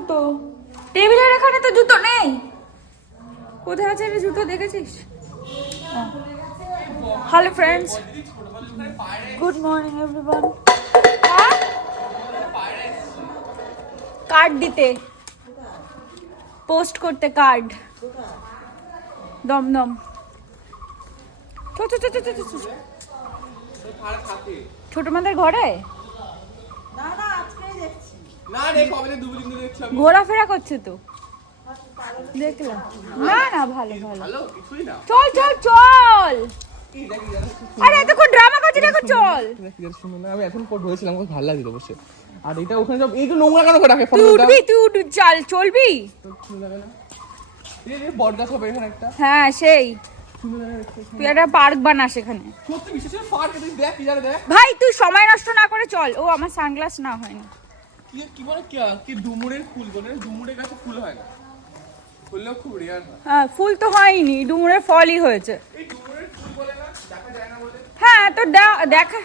জুতো? টেবিলের এখানে তো জুতো নেই। কোথায় আছে? রে জুতো দেখেছিস? Hello friends good morning everyone card দিতে। পোস্ট করতে কার্ড দমদম। ছোট মাদের ঘরে? না রে কবে থেকে দুপুর দিন দেখছি আমি ঘোরাফেরা করছে তো। দেখলাম। না না ভালো ভালো। চল চল চল। আরে এতক্ষণ ড্রামা করছিস এখন চল। দেখি দেখি শুনুন না আমি এখন পর ধরেছিলাম খুব ভালো লাগছিল বসে আর এটা ওখানে সব এই নোংরা কেন করে রাখে তুই উঠবি তুই চাল চলবি? এই হবে এখানে একটা। হ্যাঁ সেই। তুই একটা পার্ক ভাই তুই সময় নষ্ট না করে চল। ও আমার সানগ্লাস না হয়নি। কি কি বলে? কি ডুমুরের ফুল বলে ডুমুরের কাছে ফুল হয় না। ফুললেও খুব রেয়ার হয়। হ্যাঁ ফুল তো হয়নি ডুমুরের ফলই হয়েছে। এই ডুমুরের ফুল বলে না? দেখা যায় না বলে? হ্যাঁ তো দেখা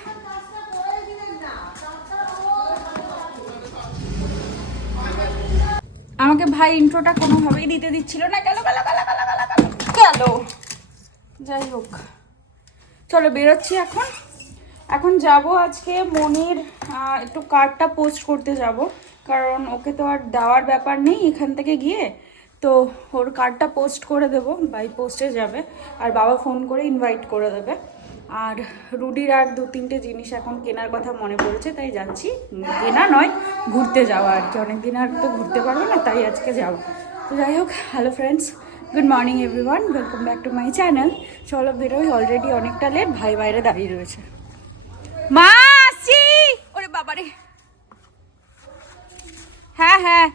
আমাকে ভাই ইন্ট্রোটা কোনোভাবেই দিতে দিচ্ছিল না। গেল গেল গেল গেল গেল। গেল। যাই হোক চলো বেরোচ্ছি এখন। এখন যাব আজকে মনির একটু কার্ডটা পোস্ট করতে যাব। কারণ ওকে তো আর দেওয়ার ব্যাপার নেই এখান থেকে গিয়ে। তো ওর কার্ডটা পোস্ট করে দেবো বাই পোস্টে যাবে। আর বাবা ফোন করে ইনভাইট করে দেবে। আর রুডির আর দু তিনটে জিনিস এখন কেনার কথা মনে পড়েছে, তাই যাচ্ছি। কেনা নয়, ঘুরতে যাওয়া আর কি। অনেকদিন আর তো ঘুরতে পারব না, তাই আজকে যাব। তো যাই হোক hello friends good morning everyone welcome back to my channel চলো বেরোই অলরেডি অনেকটা লেট ভাই বাইরে দাঁড়িয়ে রয়েছে। মা! হ্যাঁ হ্যাঁ।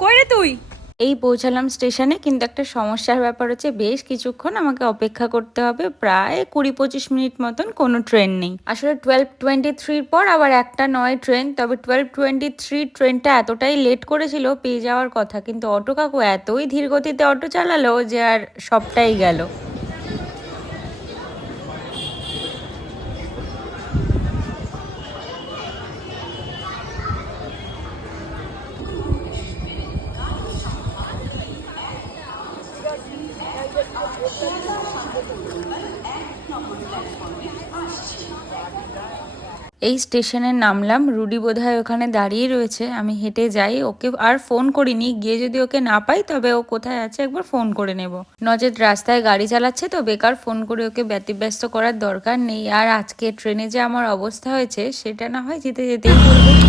কই রে তুই? এই পৌঁছালাম স্টেশনে, কিন্তু একটা সমস্যার ব্যাপার হচ্ছে বেশ কিছুক্ষণ আমাকে অপেক্ষা করতে হবে। প্রায় কুড়ি পঁচিশ মিনিট মতন কোনো ট্রেন নেই। আসলে টুয়েলভ টোয়েন্টি থ্রির পর আবার একটা নয় ট্রেন, তবে টুয়েলভ টোয়েন্টি থ্রি ট্রেনটা এতটাই লেট করেছিল, পেয়ে যাওয়ার কথা। কিন্তু অটো কাকু এতই ধীর গতিতে অটো চালালো যে আর সবটাই গেল। এই স্টেশনে নামলাম। রুডি বোধহয় ওখানে দাঁড়িয়ে রয়েছে। আমি হেঁটে যাই। ওকে আর ফোন করিনি। গিয়ে যদি ওকে না পাই, তবে ও কোথায় আছে একবার ফোন করে নেব। নজর রাস্তায় গাড়ি চালাচ্ছে তো, বেকার ফোন করে ওকে ব্যতিব্যস্ত করার দরকার নেই। আর আজকে ট্রেনে যে আমার অবস্থা হয়েছে, সেটা না হয় যেতে যেতেই বলব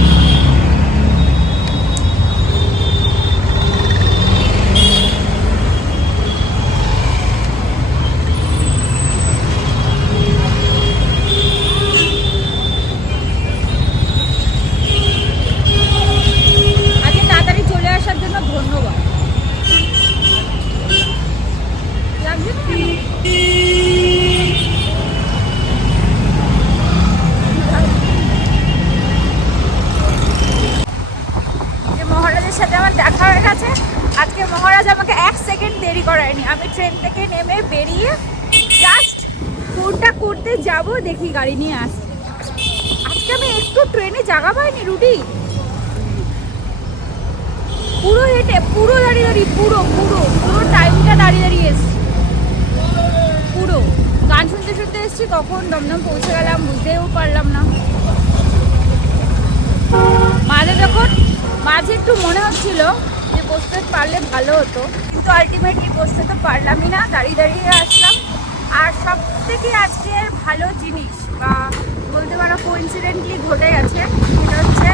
দেখি, গাড়ি নিয়ে আসছি আজকে আমি একটু ট্রেনে জায়গা পাইনি, রুটি। পুরো হেঁটে, পুরো দাঁড়িয়ে দাঁড়িয়ে, পুরো পুরো পুরো টাইমটা দাঁড়িয়ে দাঁড়িয়ে এসছি। পুরো। গান শুনতে শুনতে এসছি, কখন দমদম পৌঁছে গেলাম, বুঝতেও পারলাম না। মাঝে যখন, মাঝে একটু মনে হচ্ছিল যে বসতে পারলে ভালো হতো, কিন্তু আলটিমেটলি বসতে তো পারলামই না, দাঁড়িয়ে দাঁড়িয়ে আসলাম। আর সব থেকে আজকের ভালো জিনিস, বা বলতে পারো কোইন্সিডেন্টলি ঘটে গেছে, সেটা হচ্ছে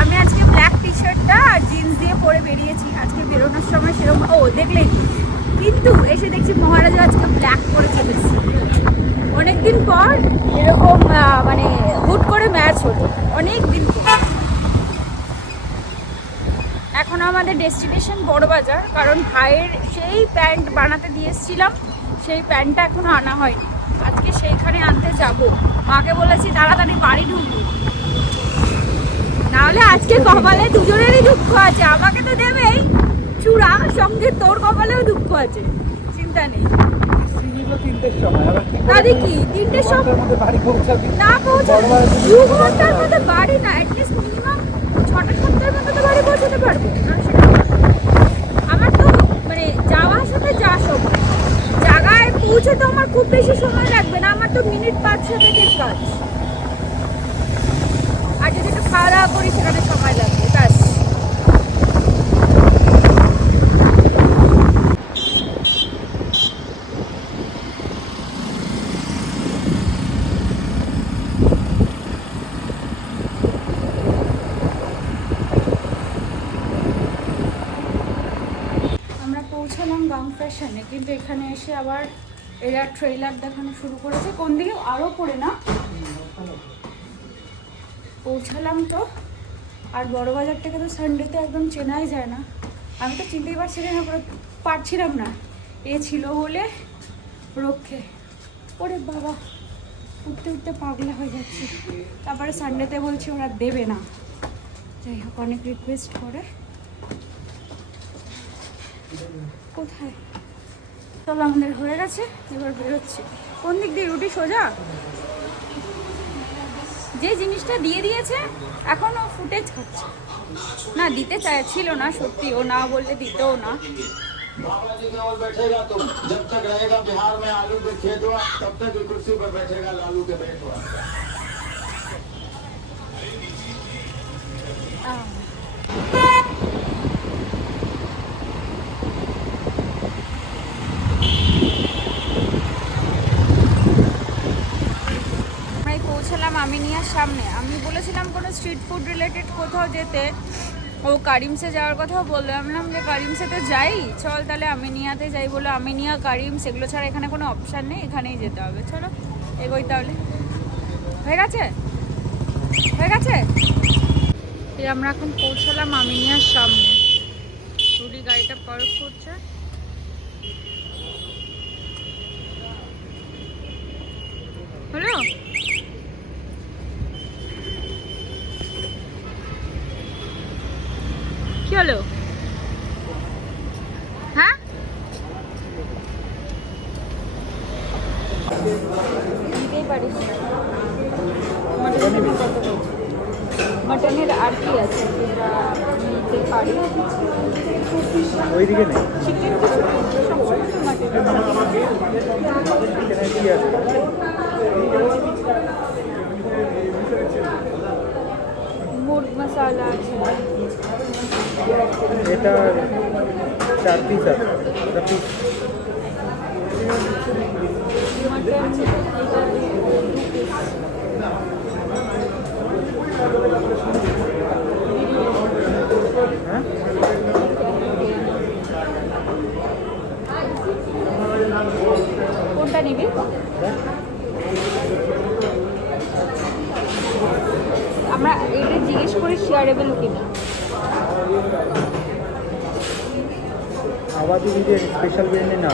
আমি আজকে ব্ল্যাক টি শার্টটা আর জিন্স দিয়ে পরে বেরিয়েছি। আজকে বেরোনোর সময় সেরকম ও দেখলেই। কিন্তু এসে দেখছি মহারাজা আজকে ব্ল্যাক করে চলেছে। অনেকদিন পর এরকম মানে হুট করে ম্যাচ হলো। অনেক দিন পর। এখন আমাদের ডেস্টিনেশন বড়বাজার, কারণ ভাইয়ের সেই প্যান্ট বানাতে দিয়ে এসেছিলাম। সেই প্যান্টটা এখনও আনা হয়নি। আজকে সেইখানে আনতে যাব। মাকে বলেছি তাড়াতাড়ি বাড়ি ঢুকবো। নাহলে আজকে কপালে দুজনেরই দুঃখ আছে। আমাকে তো দেবেই। চূড়া সঙ্গে তোর কপালেও দুঃখ আছে। চিন্তা নেই। কি তাহলে কি? তিনটের সময় না পৌঁছে দু ঘণ্টার মধ্যে বাড়ি না অ্যাটলিস্ট মিনিমাম ছটা সাতটার মধ্যে তো বাড়ি পৌঁছাতে পারব। না সেটা বলো। আমার তো মানে যাওয়া আসাতে যা সময়। জায়গায় পৌঁছে তো আমার খুব বেশি সময় লাগবে না, আমার তো মিনিট পাঁচ সাতেকের কাজ। আর যদি একটু খাওয়া দাওয়া করি, সেখানে সময় লাগবে, ব্যাস। আমরা পৌঁছালাম ফ্যাশনে, কিন্তু এখানে এসে আবার এরা ট্রেলার দেখানো শুরু করেছে। কোন দিকে? আরও পড়ে না? পৌঁছালাম তো। আর বড় বাজার থেকে তো সানডেতে একদম চেনাই যায় না। আমি তো চিনতেই পারছি না পুরো পারছিলাম না। এ ছিল বলে রক্ষে। ওরে বাবা, উঠতে উঠতে পাগলা হয়ে যাচ্ছে। তারপরে সানডেতে বলছি ওরা দেবে না। যাই হোক, অনেক রিকোয়েস্ট করে। কোথায়? চলো আমাদের হয়ে গেছে এবার বেরোচ্ছি কোন দিক দিয়ে রুটি সোজা যে জিনিসটা দিয়ে দিয়েছে এখন ও ফুটেজ খাচ্ছে না দিতে চাইছিল না সত্যি ও না বললে দিতেও না बाबा जी केवल बैठेगा तो जब तक रहेगा बिहार में आलू के खेत हुआ तब तक ही कुर्सी पर बैठेगा लालू के बेट हुआ স্ট্রিট ফুড রিলেটেড কোথাও যেতে, ও কারিমসে যাওয়ার কথাও বলল। আমি বললাম যে কারিমসে তো যাই। চল তাহলে আমিনিয়াতে যাই বলে আমিনিয়া, কারিমস, এগুলো ছাড়া এখানে কোনো অপশান নেই, এখানেই যেতে হবে। চলো, এগোই তাহলে। হয়ে গেছে? হয়ে গেছে? আমরা এখন পৌঁছালাম আমিনিয়ার সামনে। রুডি গাড়িটা পার্ক করছে কি হলো হ্যাঁ দিতেই পারিস মটনের কত বলছে মটনের আর কি আছে যেটা নিতে পারি ওইদিকে নেই চিকেন কিছু নেই, সবসময় তো mutton। এখানে কি আছে মুর্গ মশালা এটা চার পিস আছে এটা পিস মটন এটা দু পিস হ্যাঁ কোনটা নিবি আমরা এটা জিজ্ঞেস করি কিনা? আবাদি স্পেশাল বিরিয়ানি না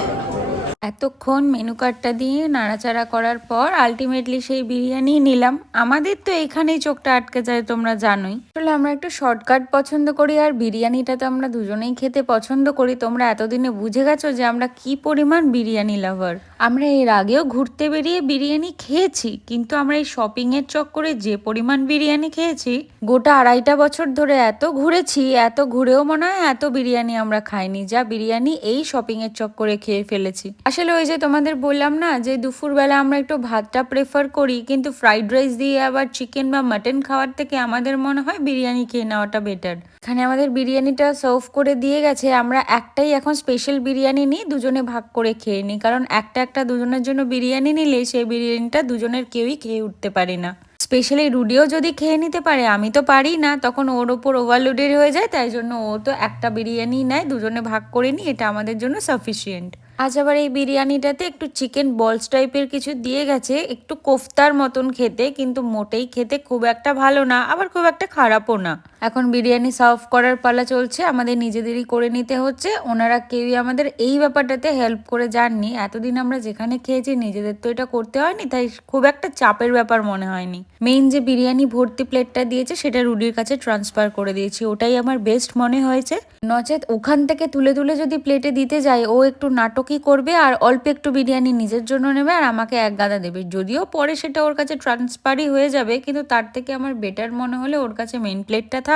এতক্ষণ মেনু কার্ডটা দিয়ে নাড়াচাড়া করার পর আলটিমেটলি সেই বিরিয়ানি নিলাম। আমাদের তো এখানেই চোখটা আটকে যায় তোমরা জানোই। আসলে আমরা একটু শর্টকাট পছন্দ করি আর বিরিয়ানিটা তো আমরা দুজনেই খেতে পছন্দ করি। তোমরা এতদিনে বুঝে গেছো যে আমরা কি পরিমাণ বিরিয়ানি লাভার আমরা এর আগেও ঘুরতে বেরিয়ে বিরিয়ানি খেয়েছি, কিন্তু আমরা এই শপিং এর চক্করে যে পরিমাণ বিরিয়ানি খেয়েছি, গোটা আড়াইটা বছর ধরে এত ঘুরেছি, এত ঘুরেও মনে হয় এত বিরিয়ানি আমরা খাইনি, যা বিরিয়ানি এই শপিং এর চক্করে খেয়ে ফেলেছি। আসলে ওই যে তোমাদের বললাম না, যে দুপুরবেলা আমরা একটু ভাতটা প্রেফার করি, কিন্তু ফ্রাইড রাইস দিয়ে আবার চিকেন বা মাটন খাওয়ার থেকে আমাদের মনে হয় বিরিয়ানি খেয়ে নেওয়াটা বেটার এখানে আমাদের বিরিয়ানিটা সার্ভ করে দিয়ে গেছে, আমরা একটাই এখন স্পেশাল বিরিয়ানি নিই, দুজনে ভাগ করে খেয়ে নিই, কারণ একটা একটা দুজনের জন্য বিরিয়ানি নিলে সেই বিরিয়ানিটা দুজনের কেউই খেয়ে উঠতে পারে না। স্পেশালি রুডিও যদি খেয়ে নিতে পারে, আমি তো পারি না, তখন ওর ওপর ওভারলোডেড হয়ে যায়, তাই জন্য ও তো একটা বিরিয়ানি নেয়, দুজনে ভাগ করে নিই, এটা আমাদের জন্য সাফিসিয়েন্ট আজ আবার এই বিরিয়ানিটাতে একটু চিকেন বলস টাইপের কিছু দিয়ে গেছে, একটু কোফতার মতন খেতে, কিন্তু মোটেই খেতে খুব একটা ভালো না, আবার খুব একটা খারাপও না। এখন বিরিয়ানি সার্ভ করার পালা চলছে, আমাদের নিজেদেরই করে নিতে হচ্ছে। ওনারা কেউই আমাদের এই ব্যাপারটাতে হেল্প করে যাননি। এতদিন আমরা যেখানে খেয়েছি, নিজেদের তো এটা করতে হয়নি, তাই খুব একটা চাপের ব্যাপার মনে হয়নি। মেইন যে বিরিয়ানি ভর্তি প্লেটটা দিয়েছে, সেটা রুডির কাছে ট্রান্সফার করে দিয়েছি। ওটাই আমার বেস্ট মনে হয়েছে। নচেত ওখান থেকে তুলে তুলে যদি প্লেটে দিতে যায়, ও একটু নাটকই করবে আর অল্প একটু বিরিয়ানি নিজের জন্য নেবে আর আমাকে এক গাদা দেবে। যদিও পরে সেটা ওর কাছে ট্রান্সফারই হয়ে যাবে, কিন্তু তার থেকে আমার বেটার মনে হলে ওর কাছে মেইন প্লেটটা থাক।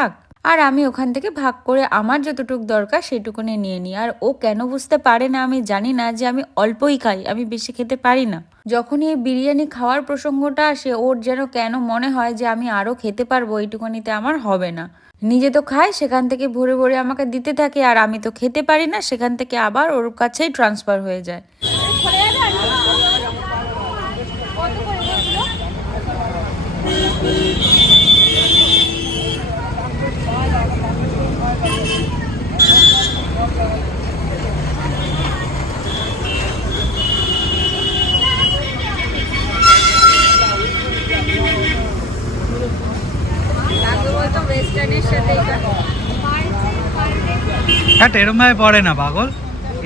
আর আমি ওখান থেকে ভাগ করে আমার যতটুকু দরকার সেটুকুনি নিয়ে নিই। আর ও কেন বুঝতে পারে না আমি জানি না যে আমি অল্পই খাই, আমি বেশি খেতে পারি না। যখনই এই বিরিয়ানি খাওয়ার প্রসঙ্গটা আসে, ওর যেন কেন মনে হয় যে আমি আরও খেতে পারব এইটুকুনিতে আমার হবে না। নিজে তো খায় সেখান থেকে ভরে ভরে আমাকে দিতে থাকে, আর আমি তো খেতে পারি না, সেখান থেকে আবার ওর কাছেই ট্রান্সফার হয়ে যায়। হ্যাঁ এরম ভাবে পড়ে না পাগল?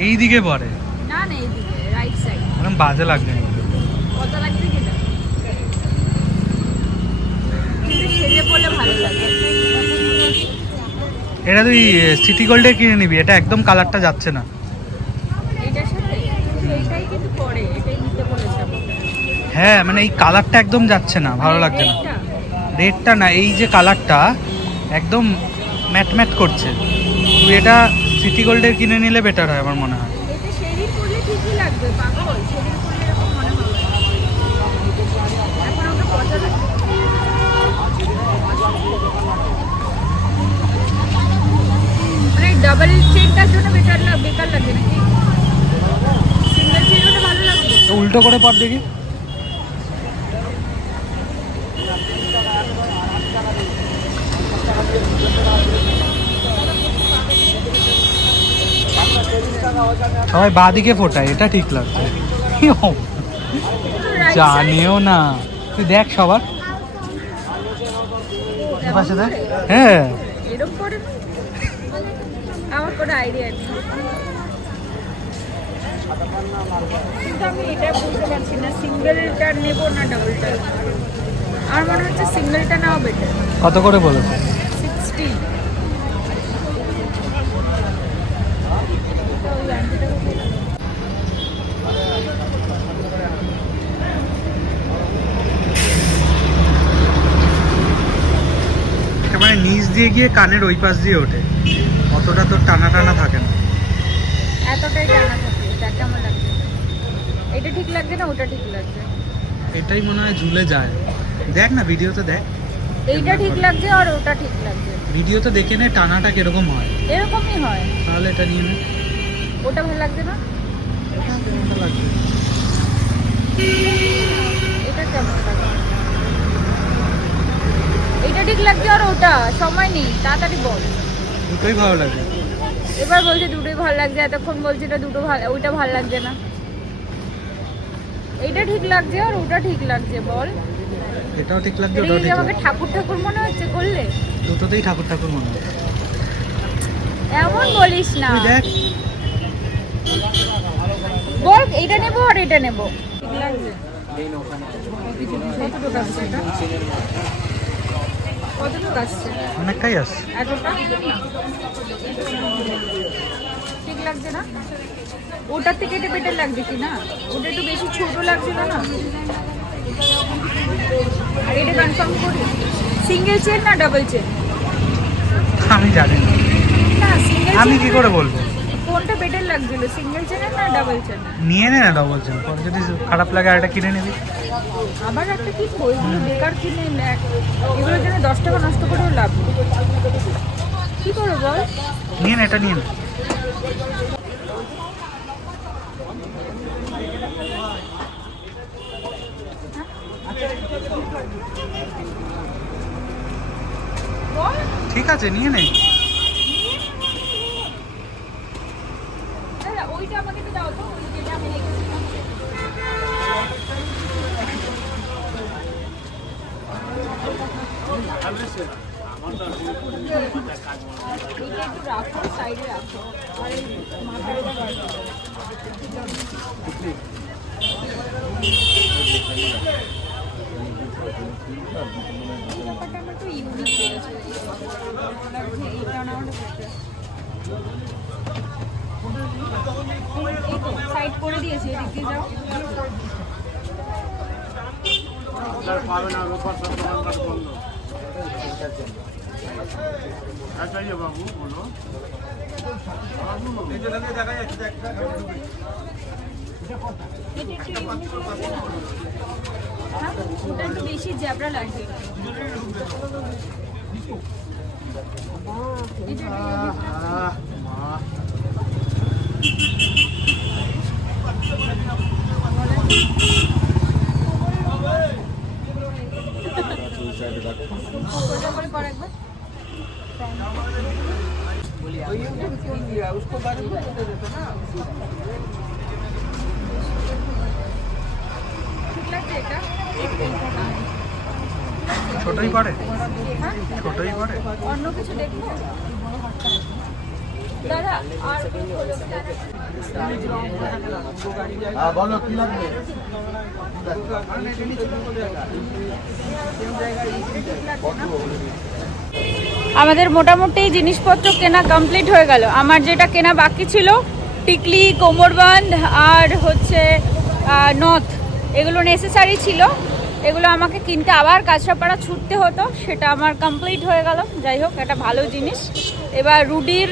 এই দিকে পড়ে। না না এইদিকে রাইট সাইড এরম বাজে লাগবে কত এটা তুই সিটি গোল্ডে কিনে নিবি এটা একদম কালারটা যাচ্ছে না। হ্যাঁ মানে এই কালারটা একদম যাচ্ছে না ভালো লাগছে না? রেডটা না এই যে কালারটা একদম ম্যাট ম্যাট করছে। তুই এটা সিটি গোল্ডের কিনে নিলে বেটার হয় আমার মনে হয়। ডাবল চেনটার জন্য বেকার বেকার লাগবে নাকি? সিঙ্গেল চেন হলে ভালো লাগবে। উল্টো করে পর দেখি। সবাই বাদিকে ফোটায় এটা ঠিক লাগছে? জানিও না। তুই দেখ সবার। দেখ। হ্যাঁ। এরকম আমার কোনো আইডিয়া নেই। কিন্তু আমি এটা বুঝতে পারছি না সিঙ্গেলটা নেব না ডাবলটা আমার মনে হচ্ছে সিঙ্গেলটা নাও বেটার কত করে বলেছে? মানে নিচ দিয়ে গিয়ে কানের ওই পাশ দিয়ে ওঠে। অতটা তোর টানা টানা থাকে না। এতটাই জানা থাকে এটা কেমন লাগছে? এটা ঠিক লাগছে না ওটা ঠিক লাগছে? এটাই মনে হয় ঝুলে যায়। দেখ না ভিডিওতে দেখ। এইটা ঠিক লাগছে আর ওটা ঠিক লাগছে ভিডিওতে দেখে নে টানাটা কীরকম হয়? এরকমই হয়। তাহলে এটা নিয়ে নে। ওটা ভালো লাগছে না? লাগবে? এটা কেমন এটা ঠিক লাগছে আর ওটা সময় নেই তাড়াতাড়ি বল। দুটোই ভালো লাগে। এবার বলছে দুটোই ভালো লাগছে এতক্ষণ বলছে এটা দুটো ভালো ওইটা ভালো লাগছে না। এইটা ঠিক লাগছে আর ওটা ঠিক লাগছে বল। এটাও ঠিক লাগছে এটা ওটাও আমাকে ঠাকুর ঠাকুর মনে হচ্ছে করলে? দুটোতেই ঠাকুর ঠাকুর মনে হয়। এমন বলিস না। দেখ। বল এটা নেব আর এটা নেব। আসছে আসছে? অনেকটাই আছে ঠিক লাগছে না? ওটার থেকে এটা বেটার লাগছে কি না? ওটা একটু বেশি ছোট লাগছিল না? আর এটা কনফার্ম করি? সিঙ্গেল চেন না ডাবল চেন আমি জানি না। সিঙ্গেল আমি কি করে বলব? কোনটা বেটার লাগছিল সিঙ্গেল চেনের না ডাবল চেন নিয়ে নে না ডবল চেন পরে যদি খারাপ লাগে আর একটা কিনে নিবি। আবার একটা কি এগুলো বেকার কিনে নেয় এগুলোর জন্য দশ টাকা নষ্ট করেও লাভ। কি করব বল? নিয়ে এটা নিয়ে ঠিক আছে নিয়ে নে দাদা, ওইটা সাইডে করো। একটু ইউনিক লেগেছে এইটা না সাইড করে দিয়েছি এদিক দিয়ে যাও क्या चाहिए बाबू बोलो হ্যাঁ ওটা একটু বেশি জ্যাবরা লাগবে ওটা করে কর একবার ঠিক ছোটই পারে ছোটই পারে অন্য কিছু হ্যাঁ, বলো কি লাগবে? আমাদের মোটামুটি জিনিসপত্র কেনা কমপ্লিট হয়ে গেল। আমার যেটা কেনা বাকি ছিল টিকলি কোমরবান্ধ আর হচ্ছে নথ এগুলো নেসেসারি ছিল। এগুলো আমাকে কিনতে আবার কাঁচরাপাড়া ছুটতে হতো, সেটা আমার কমপ্লিট হয়ে গেল। যাই হোক একটা ভালো জিনিস। এবার রুডির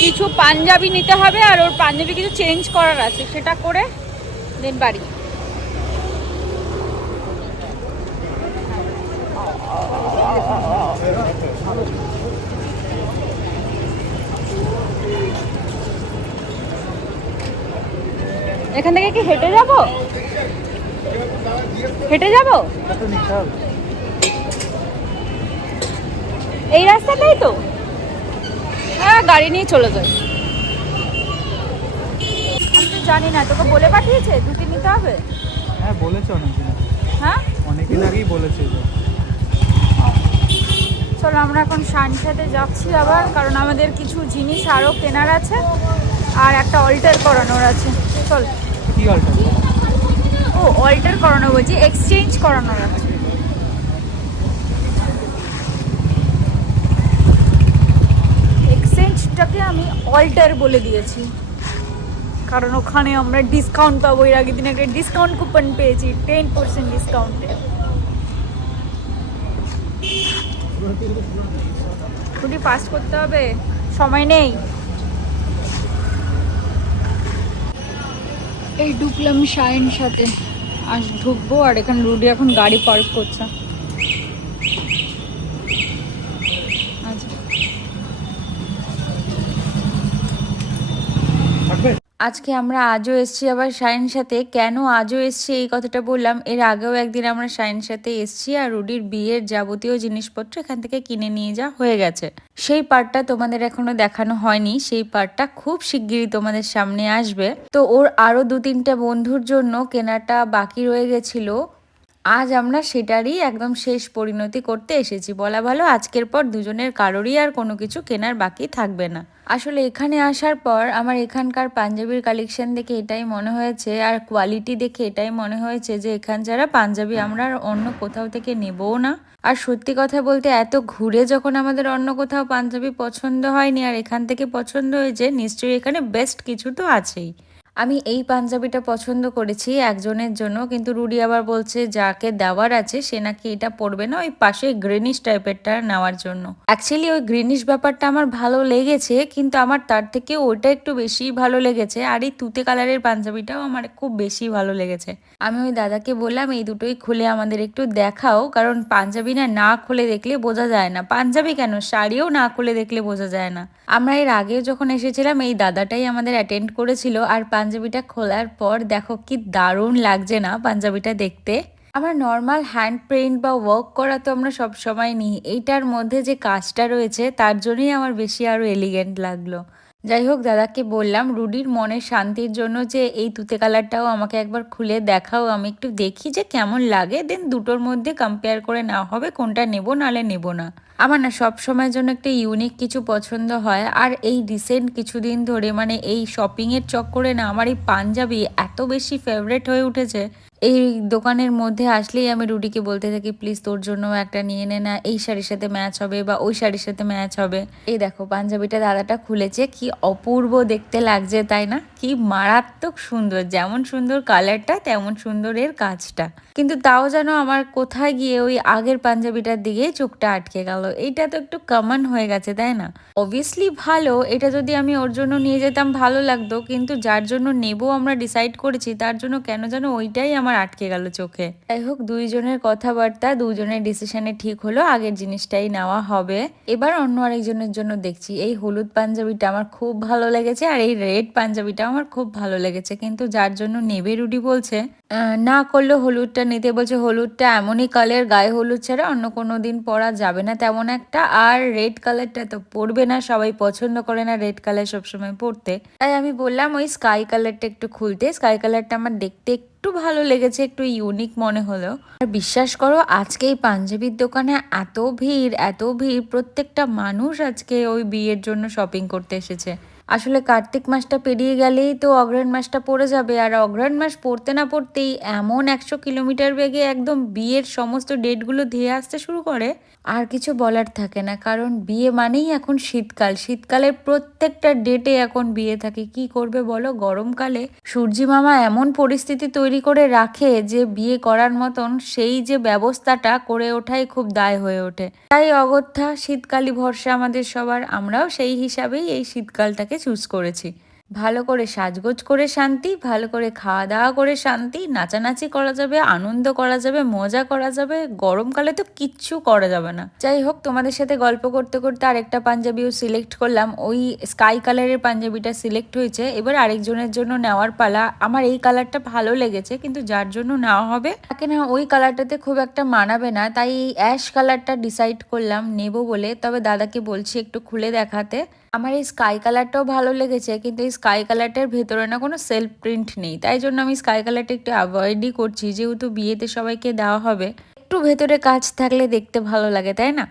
কিছু পাঞ্জাবি নিতে হবে, আর ওর পাঞ্জাবি কিছু চেঞ্জ করার আছে, সেটা করে দেন বাড়ি। এখান থেকে কি হেঁটে যাব? হেঁটে যাব? এই রাস্তাটাই তো। হ্যাঁ গাড়ি নিয়ে চলে যাই। আমি তো জানি না তোকে বলে পাঠিয়েছে? দুটি নিতে হবে। হ্যাঁ বলেছে অনেকদিন। হ্যাঁ? অনেকদিন আগেই বলেছে চলো আমরা এখন সানসাতে যাচ্ছি আবার কারণ আমাদের কিছু জিনিস আরও কেনার আছে আর একটা অল্টার করানোর আছে। চল। কি অল্টার ও অল্টার করানো বলছি এক্সচেঞ্জ করানোর আছে এক্সচেঞ্জটাকে আমি অল্টার বলে দিয়েছি। কারণ ওখানে আমরা ডিসকাউন্ট পাবো। এর আগের দিন একটা ডিসকাউন্ট কুপন পেয়েছি টেন পার্সেন্ট ডিসকাউন্টে খুবই ফাস্ট করতে হবে, সময় নেই। এই ঢুকলাম শাইন সাথে। আজ ঢুকবো আর এখানে রুডি এখন গাড়ি পার্ক করছে আচ্ছা থাকবে আজকে আমরা আজও এসছি আবার শাইন সাথে। কেন আজও এসছি? এই কথাটা বললাম। এর আগেও একদিন আমরা শাইন সাথে এসছি আর রুডির বিয়ের যাবতীয় জিনিসপত্র এখান থেকে কিনে নিয়ে যা হয়ে গেছে। সেই পার্টটা তোমাদের এখনও দেখানো হয়নি। সেই পার্টটা খুব শিগগিরই তোমাদের সামনে আসবে। তো ওর আরও দু তিনটা বন্ধুর জন্য কেনাটা বাকি রয়ে গেছিল। আজ আমরা সেটারই একদম শেষ পরিণতি করতে এসেছি। বলা ভালো আজকের পর দুজনের কারোরই আর কোনো কিছু কেনার বাকি থাকবে না। আসলে এখানে আসার পর আমার এখানকার পাঞ্জাবির কালেকশন দেখে এটাই মনে হয়েছে আর কোয়ালিটি দেখে এটাই মনে হয়েছে যে এখান ছাড়া পাঞ্জাবি আমরা আর অন্য কোথাও থেকে নেবও না। আর সত্যি কথা বলতে এত ঘুরে যখন আমাদের অন্য কোথাও পাঞ্জাবি পছন্দ হয়নি আর এখান থেকে পছন্দ হয়েছে, নিশ্চয়ই এখানে বেস্ট কিছু তো আছেই। আমি এই পাঞ্জাবিটা পছন্দ করেছি একজনের জন্য, কিন্তু রুডি আবার বলছে, যাকে দেওয়ার আছে, সে নাকি এটা পরবে না। ওই পাশে গ্রিনিশ টাইপেরটা নেওয়ার জন্য। অ্যাকচুয়ালি ওই গ্রিনিশ ব্যাপারটা আমার ভালো লেগেছে, কিন্তু আমার তার থেকে ওইটা একটু বেশি ভালো লেগেছে, আর এই তুতে কালারের পাঞ্জাবিটাও আমার খুব বেশি ভালো লেগেছে। আমি ওই দাদাকে বললাম, এই দুটোই খুলে আমাদের একটু দেখাও। কারণ পাঞ্জাবি না না খুলে দেখলে বোঝা যায় না। পাঞ্জাবি কেন? শাড়িও না খুলে দেখলে বোঝা যায় না। আমরা এর আগে যখন এসেছিলাম, এই দাদাটাই আমাদের অ্যাটেন্ড করেছিল, আর পাঞ্জাবিটা খোলার পর দেখো কি দারুণ লাগছে না পাঞ্জাবিটা দেখতে। আমার নর্মাল হ্যান্ড প্রিন্ট বা ওয়ার্ক করা তো আমরা সব সময় নিই। এইটার মধ্যে যে কাজটা রয়েছে, তার জন্যই আমার বেশি আরও এলিগেন্ট লাগল। যাই হোক দাদাকে বললাম, রুডির মনের শান্তির জন্য যে এই তুতে কালারটাও আমাকে একবার খুলে দেখাও, আমি একটু দেখি যে কেমন লাগে, দেন দুটোর মধ্যে কম্পেয়ার করে না হবে, কোনটা নেব নালে নেব না। আমার না সব সময়ের জন্য একটা ইউনিক কিছু পছন্দ হয়, আর এই রিসেন্ট কিছুদিন ধরে মানে এই শপিংয়ের চক্করে না আমার এই পাঞ্জাবি এত বেশি ফেভারেট হয়ে উঠেছে। এই দোকানের মধ্যে আসলেই আমি রুটিকে বলতে থাকি, প্লিজ তোর জন্য একটা নিয়ে নে না, এই শাড়ির সাথে ম্যাচ হবে বা ওই শাড়ির সাথে ম্যাচ হবে। এই দেখো, পাঞ্জাবিটা দাদাটা খুলেছে, কি অপূর্ব দেখতে লাগছে, তাই না? কি মারাত্মক সুন্দর, যেমন সুন্দর কালারটা তেমন সুন্দর এর কাজটা। কিন্তু তাও যেন আমার কোথায় গিয়ে ওই আগের পাঞ্জাবিটার দিকে চোখটা আটকে গেল। এইটা তো একটু কমন হয়ে গেছে, তাই না? অবভিয়াসলি ভালো, এটা যদি আমি ওর জন্য নিয়ে যেতাম ভালো লাগতো, কিন্তু যার জন্য নেব আমরা ডিসাইড করেছি, তার জন্য কেন যেন ওইটাই আমার আটকে গেল চোখে। যাই হোক, দুইজনের কথাবার্তা দুজনের ডিসিশনে ঠিক হলো, আগের জিনিসটাই নেওয়া হবে। এবার অন্য আরেকজনের জন্য দেখছি, এই হলুদ পাঞ্জাবিটা আমার খুব ভালো লেগেছে আর এই রেড পাঞ্জাবিটা আমার খুব ভালো লেগেছে, কিন্তু যার জন্য নেবে রুডি বলছে না করলে হলুদটা নিতে বলছে, হলুদটা এমনই কালার গায়ে হলুদ ছাড়া অন্য কোনো দিন পরা যাবে না। তেমন একটা, আর রেড কালারটা তো পরবে না, সবাই পছন্দ করে না রেড কালার সবসময় পরতে। তাই আমি বললাম, ওই স্কাই কালারটা একটু খুলতে। স্কাই কালারটা আমার দেখতে একটু ভালো লেগেছে, একটু ইউনিক মনে হলো। আর বিশ্বাস করো, আজকে এই পাঞ্জাবির দোকানে এত ভিড় এত ভিড়, প্রত্যেকটা মানুষ আজকে ওই বিয়ের জন্য শপিং করতে এসেছে। আসলে কার্তিক মাসটা পেরিয়ে গেলেই তো অগ্রহায়ণ মাসটা পড়ে যাবে। আর অগ্রহায়ণ মাস পড়তে না পড়তেই এমন একশো কিলোমিটার বেগে একদম বিয়ের সমস্ত ডেটগুলো ধেয়ে আসতে শুরু করে। আর কিছু বলার থাকে না, কারণ বিয়ে মানেই এখন শীতকাল। শীতকালের প্রত্যেকটা ডেটে এখন বিয়ে থাকে। কি করবে বলো? গরমকালে সূর্যি মামা এমন পরিস্থিতি তৈরি করে রাখে যে বিয়ে করার মতন সেই যে ব্যবস্থাটা করে ওঠাই খুব দায় হয়ে ওঠে। তাই অগত্যা শীতকালই ভরসা আমাদের সবার। আমরাও সেই হিসাবেই এই শীতকালটাকে চুজ করেছি। ভালো করে সাজগোজ করে শান্তি, ভালো করে খাওয়া দাওয়া করে শান্তি, নাচানাচি করা যাবে, আনন্দ করা যাবে, মজা করা যাবে গরমকালে তো কিচ্ছু করা যাবে না। যাই হোক, তোমাদের সাথে গল্প করতে করতে আরেকটা পাঞ্জাবিও সিলেক্ট করলাম। ওই স্কাই কালারের পাঞ্জাবিটা সিলেক্ট হয়েছে। এবার আরেকজনের জন্য নেওয়ার পালা। আমার এই কালারটা ভালো লেগেছে, কিন্তু যার জন্য নেওয়া হবে, তাকে না ওই কালারটাতে খুব একটা মানাবে না। তাই এই অ্যাশ কালারটা ডিসাইড করলাম, নেব বলে। তবে দাদাকে বলছি একটু খুলে দেখাতে। আমার এই স্কাই কালারটাও ভালো লেগেছে, কিন্তু এই স্কাই কালারটার ভেতরে না কোনো সেলফ প্রিন্ট নেই। তাই জন্য আমি স্কাই কালারটা একটু অ্যাভয়েডই করছি, যেহেতু বিয়েতে সবাইকে দেওয়া হবে। একটু ভেতরে কাজ থাকলে দেখতে ভালো লাগে, তাই না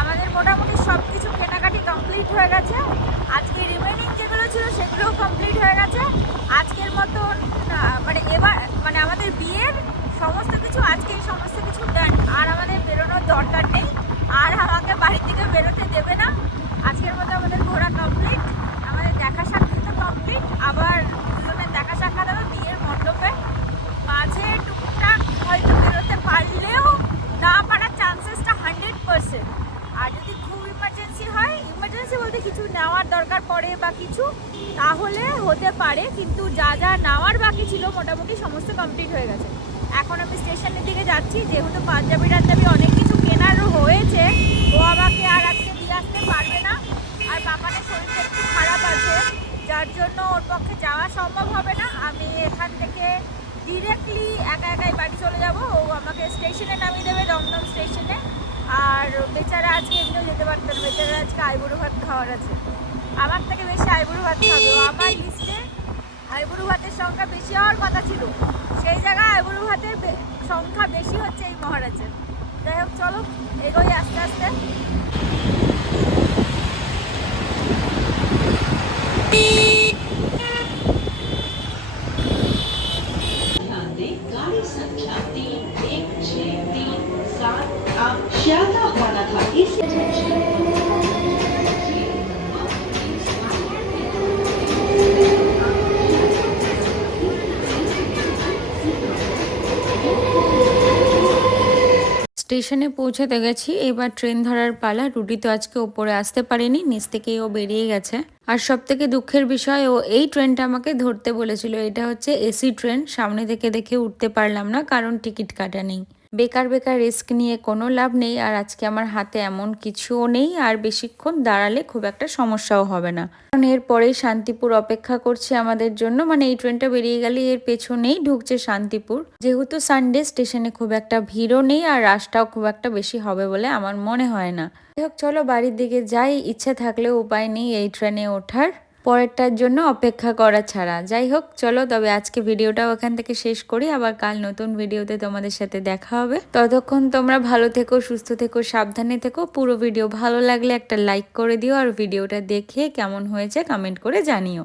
আমাদের মোটামুটি সব কিছু কেনাকাটি কমপ্লিট হয়ে গেছে আজকে রিমেনিং যেগুলো ছিল সেগুলোও কমপ্লিট হয়ে গেছে আজকের মতন আহ, মানে এবার মানে আমাদের বিয়ের সমস্ত কিছু আজকেই সমস্ত কিছু ডান আর আমাদের বেরোনোর দরকার নেই আর আমাকে বাড়ির থেকে বেরোতে দেবে না আজকের মতো আমাদের ঘোরা কমপ্লিট আমাদের দেখা সাক্ষাৎ কমপ্লিট আবার দুজনের দেখা সাক্ষাৎ হবে বিয়ের মণ্ডপে মাঝে টুকটাক হয়তো বেরোতে পারলেও না পারার চান্সেসটা হান্ড্রেড পার্সেন্ট আর যদি খুব ইমার্জেন্সি হয় ইমার্জেন্সি বলতে কিছু নেওয়ার দরকার পড়ে বা কিছু তাহলে হতে পারে কিন্তু যা যা নেওয়ার বাকি ছিল মোটামুটি সমস্ত কমপ্লিট হয়ে গেছে এখন আমি স্টেশনের দিকে যাচ্ছি যেহেতু পাঞ্জাবি টাঞ্জাবি অনেক কিছু কেনারও হয়েছে ও আমাকে আর আজকে দিয়ে আসতে পারবে না আর বাবানের শরীরটা একটু খারাপ আছে যার জন্য ওর পক্ষে যাওয়া সম্ভব হবে না আমি এখান থেকে ডিরেক্টলি একা একাই বাড়ি চলে যাব ও আমাকে স্টেশনে নামিয়ে দেবে দমদম স্টেশনে আর বেচারা আজকে এমনিও যেতে পারতো না বেচারা আজকে আইবুড়ো ভাত খাওয়ার আছে। আমার থেকে বেশি আইবুড়ো ভাত খাবে। আমার লিস্টে আইবুড়ো ভাতের সংখ্যা বেশি হওয়ার কথা ছিল। সেই জায়গায় আইবুড়ো ভাতের সংখ্যা বেশি হচ্ছে এই মহারাজের। যাই হোক, চলো, এগোই আস্তে আস্তে। Beep. স্টেশনে পৌঁছাতে গেছি। এবার ট্রেন ধরার পালা। রুটি তো আজকে ওপরে আসতে পারেনি, নিচ থেকেই ও বেরিয়ে গেছে। আর সব থেকে দুঃখের বিষয়, ও এই ট্রেনটা আমাকে ধরতে বলেছিল। এটা হচ্ছে এসি ট্রেন, সামনে থেকে দেখে উঠতে পারলাম না, কারণ টিকিট কাটা নেই। বেকার বেকার রিস্ক নিয়ে কোনো লাভ নেই আর আজকে আমার হাতে এমন কিছুও নেই আর বেশিক্ষণ দাঁড়ালে খুব একটা সমস্যাও হবে না। কারণ এরপরেই শান্তিপুর অপেক্ষা করছে আমাদের জন্য। মানে এই ট্রেনটা বেরিয়ে গেলে এর পেছনেই ঢুকছে শান্তিপুর। যেহেতু সানডে, স্টেশনে খুব একটা ভিড়ও নেই আর রাশটাও খুব একটা বেশি হবে বলে আমার মনে হয় না। যাই হোক, চলো বাড়ির দিকে যাই। ইচ্ছে থাকলেও উপায় নেই এই ট্রেনে ওঠার। পরেরটার জন্য অপেক্ষা করা ছাড়া। যাই হোক, চলো তবে আজকে ভিডিওটাও এখান থেকে শেষ করি। আবার কাল নতুন ভিডিওতে তোমাদের সাথে দেখা হবে। ততক্ষণ তোমরা ভালো থেকো, সুস্থ থেকো, সাবধানে থেকো। পুরো ভিডিও ভালো লাগলে একটা লাইক করে দিও আর ভিডিওটা দেখে কেমন হয়েছে কমেন্ট করে জানিও।